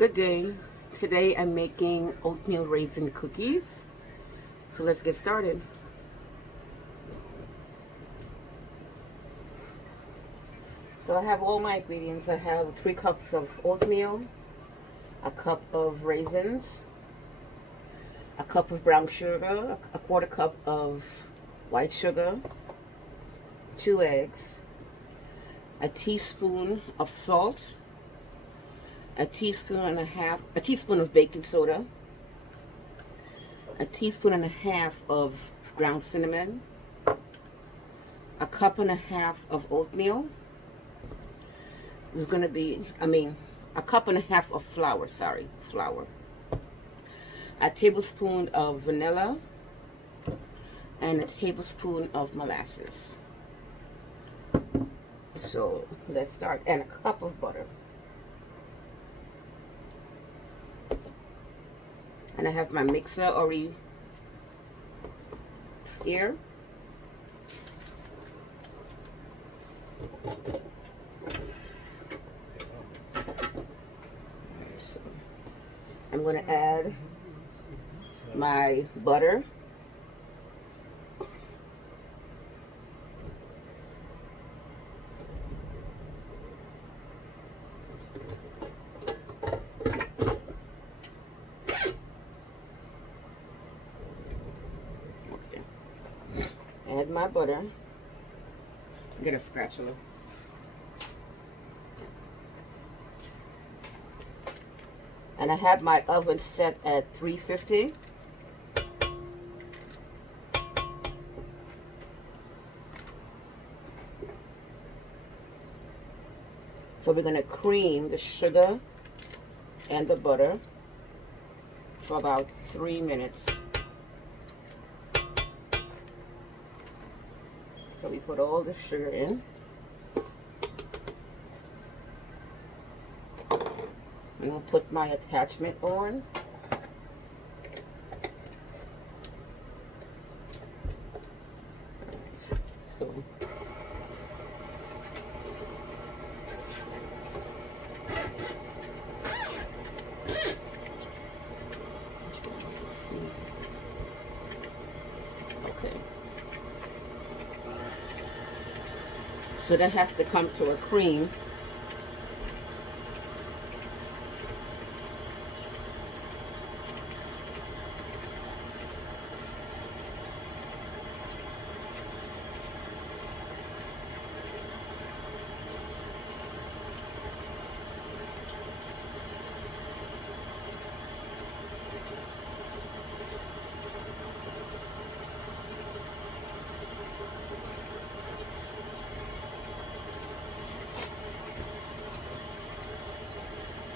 Good day. Today I'm making oatmeal raisin cookies. So let's get started. So I have all my ingredients. I have 3 cups of oatmeal, a cup of raisins, a cup of brown sugar, a quarter cup of white sugar, 2 eggs, a teaspoon of salt, a teaspoon of baking soda, a teaspoon and a half of ground cinnamon, a cup and a half of oatmeal. This is going to be, a cup and a half of flour, a tablespoon of vanilla, and a tablespoon of molasses. So let's start, and a cup of butter. And I have my mixer already here. So I'm going to add my butter. Add my butter. Get a spatula. And I have my oven set at 350. So we're going to cream the sugar and the butter for about 3 minutes. So we put all the sugar in. I'm going to put my attachment on. So okay. So that has to come to a cream.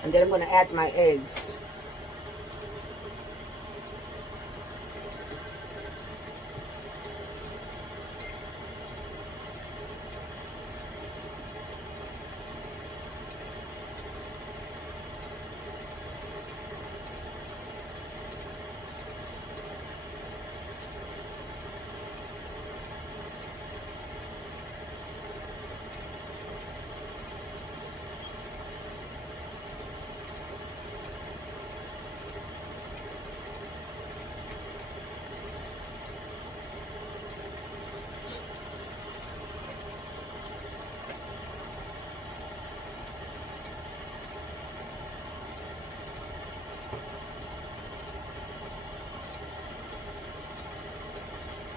And then I'm going to add my eggs.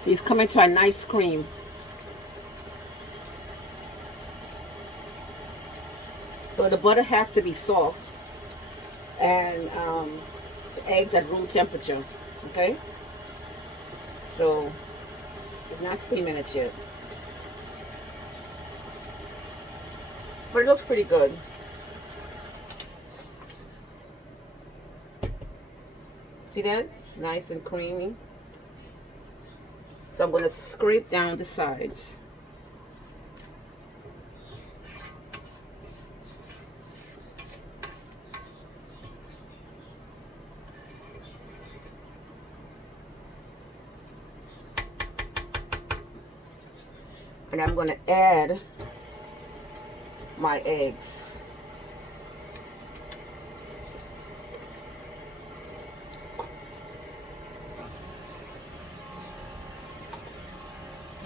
It's coming to a nice cream. So the butter has to be soft, and the eggs at room temperature. Okay. So it's not 3 minutes yet, but it looks pretty good. See that? It's nice and creamy. So I'm going to scrape down the sides. And I'm going to add my eggs.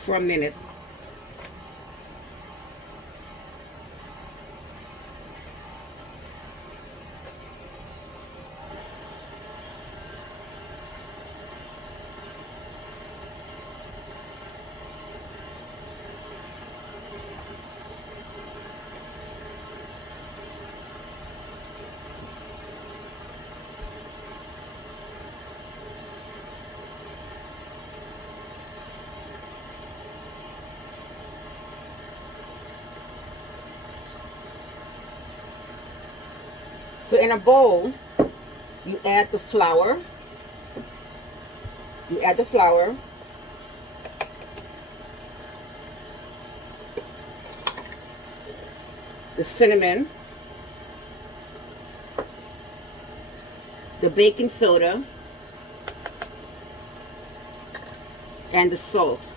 for a minute. So in a bowl, you add the flour. You add the flour. The cinnamon. The baking soda. And the salt.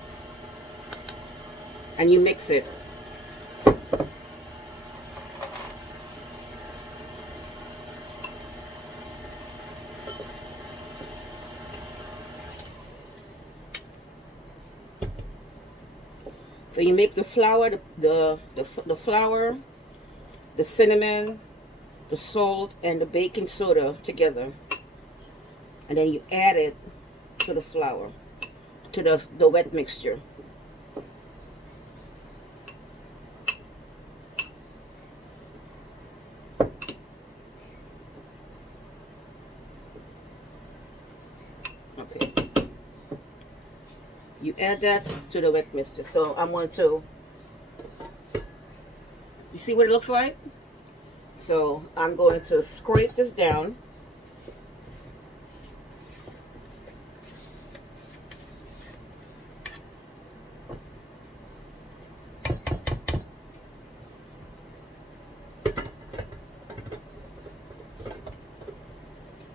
And you mix it. So you make the flour, the flour, the cinnamon, the salt, and the baking soda together, and then you add it to the flour, to the wet mixture. Okay. You add that to the wet mixture. So I'm going to, you see what it looks like? So I'm going to scrape this down.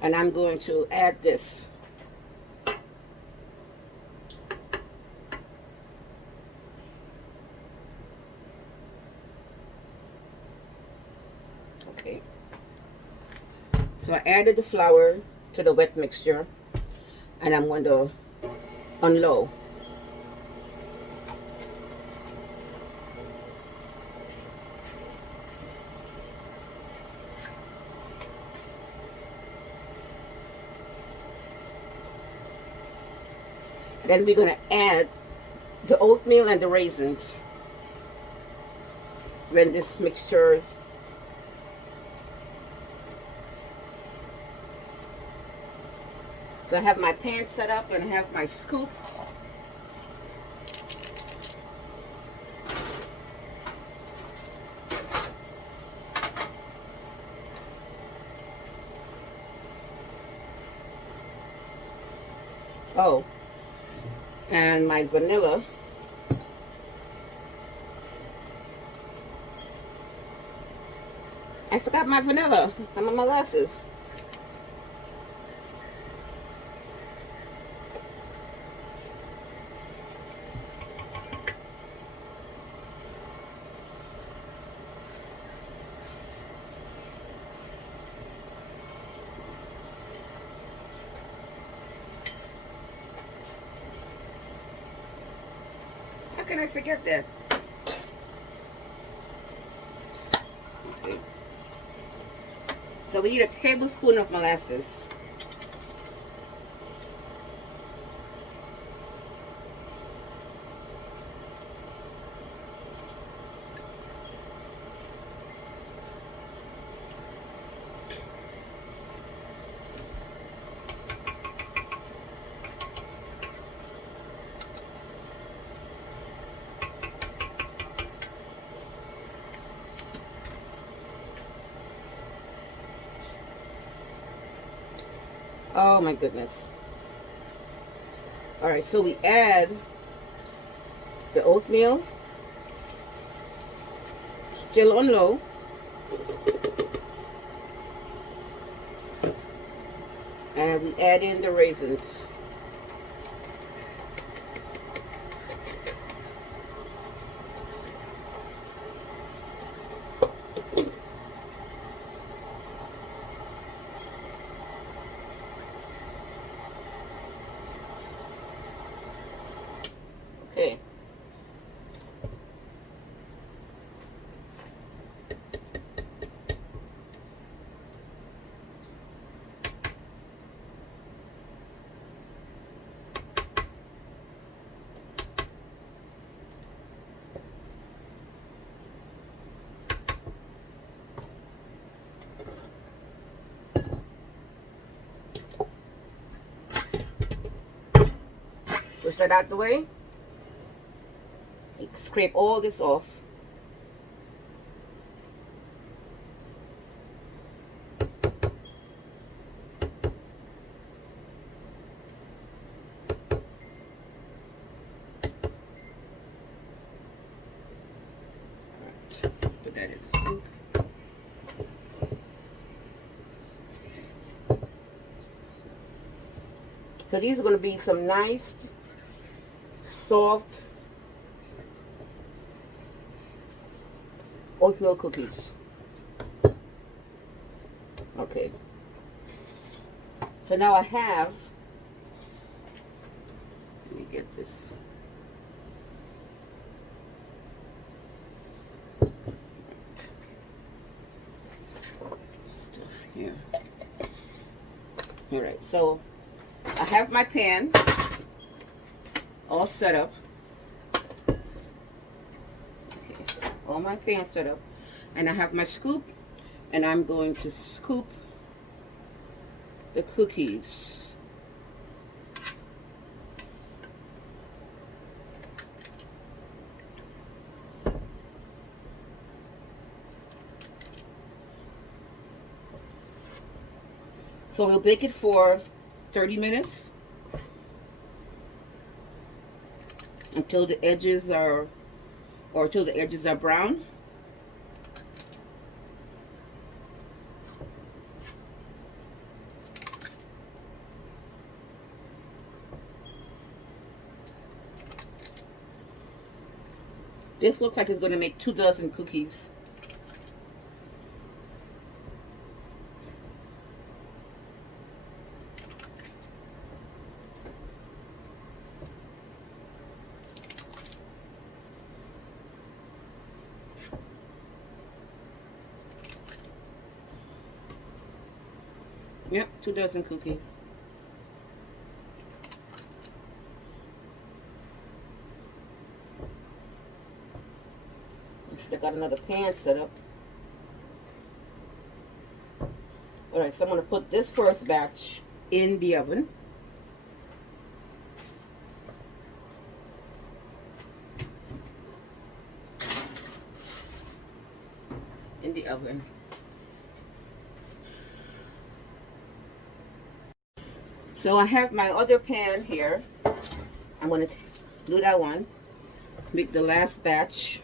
And I'm going to add this. Okay. So I added the flour to the wet mixture, and I'm going to unload. Then we're going to add the oatmeal and the raisins when this mixture . So I have my pan set up and I have my scoop. Oh, and my vanilla. I forgot my vanilla and my molasses. How can I forget that? Okay. So we need a tablespoon of molasses. Oh my goodness. Alright, so we add the oatmeal, still on low. And we add in the raisins. Okay, Push that out the way. Scrape all this off. Put that in. So these are going to be some nice, soft oatmeal cookies. Okay. So now I have, let me get this. Stuff here. All right, so I have my pan all set up. Okay, all my pan set up. And I have my scoop, and I'm going to scoop the cookies. So we'll bake it for 30 minutes until the edges are, or until the edges are brown. This looks like it's going to make 2 dozen cookies. Yep, 2 dozen cookies. I got another pan set up. Alright, so I'm going to put this first batch in the oven. In the oven. So I have my other pan here. I'm going to do that one. Make the last batch.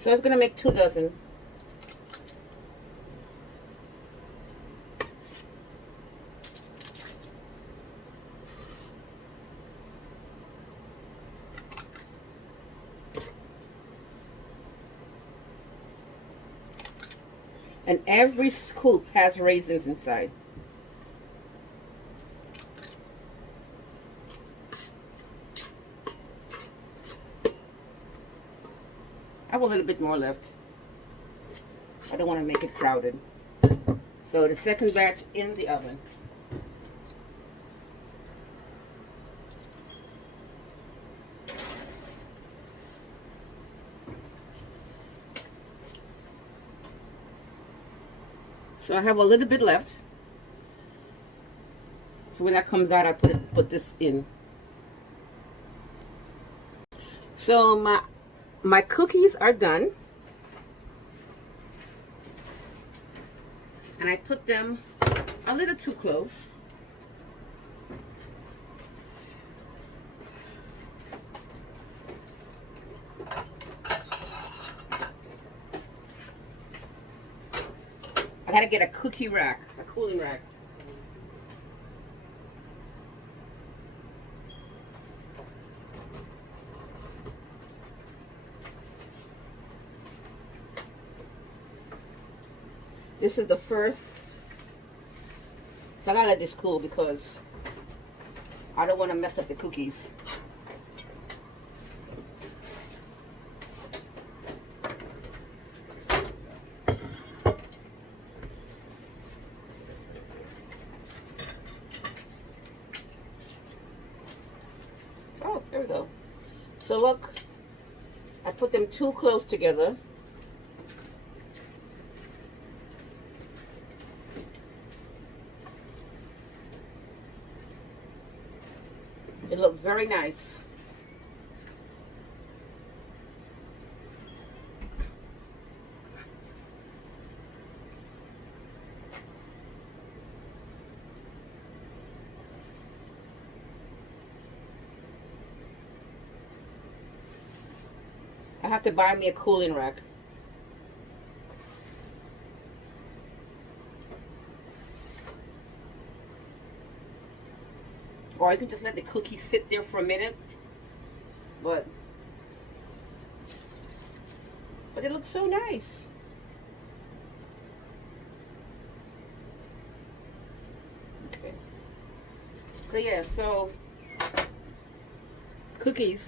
So it's going to make 2 dozen. And every scoop has raisins inside. I have a little bit more left. I don't want to make it crowded. So the second batch in the oven. So I have a little bit left. So when that comes out, I put this in. So my cookies are done. And I put them a little too close. I gotta get a cookie rack, a cooling rack. this is the first. So I gotta let this cool because I don't want to mess up the cookies. Oh, there we go. So look, I put them too close together. It looked very nice. I have to buy me a cooling rack. Or you can just let the cookies sit there for a minute. But it looks so nice. Okay. So yeah, so cookies.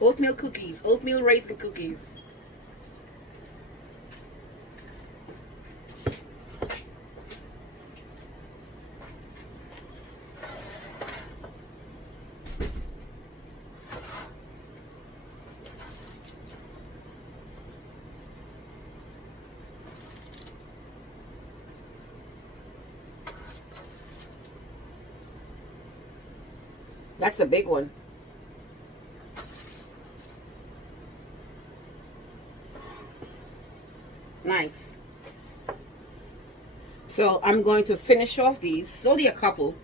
Oatmeal cookies. Oatmeal raisin cookies. That's a big one. Nice. So I'm going to finish off these. It's only a couple.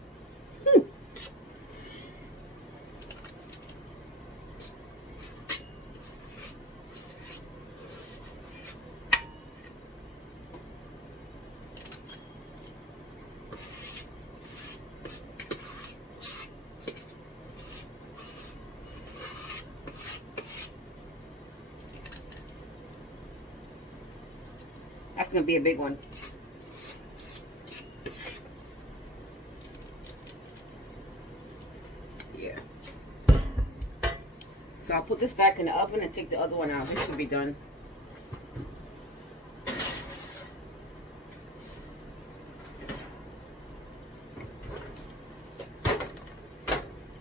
That's gonna be a big one. Yeah. So I'll put this back in the oven and take the other one out. This should be done.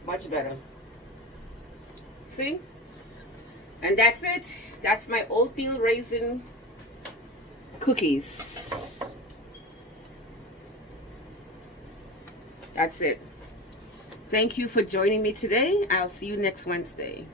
Much better. See? And that's it. That's my oatmeal raisin cookies. That's it. Thank you for joining me today. I'll see you next Wednesday.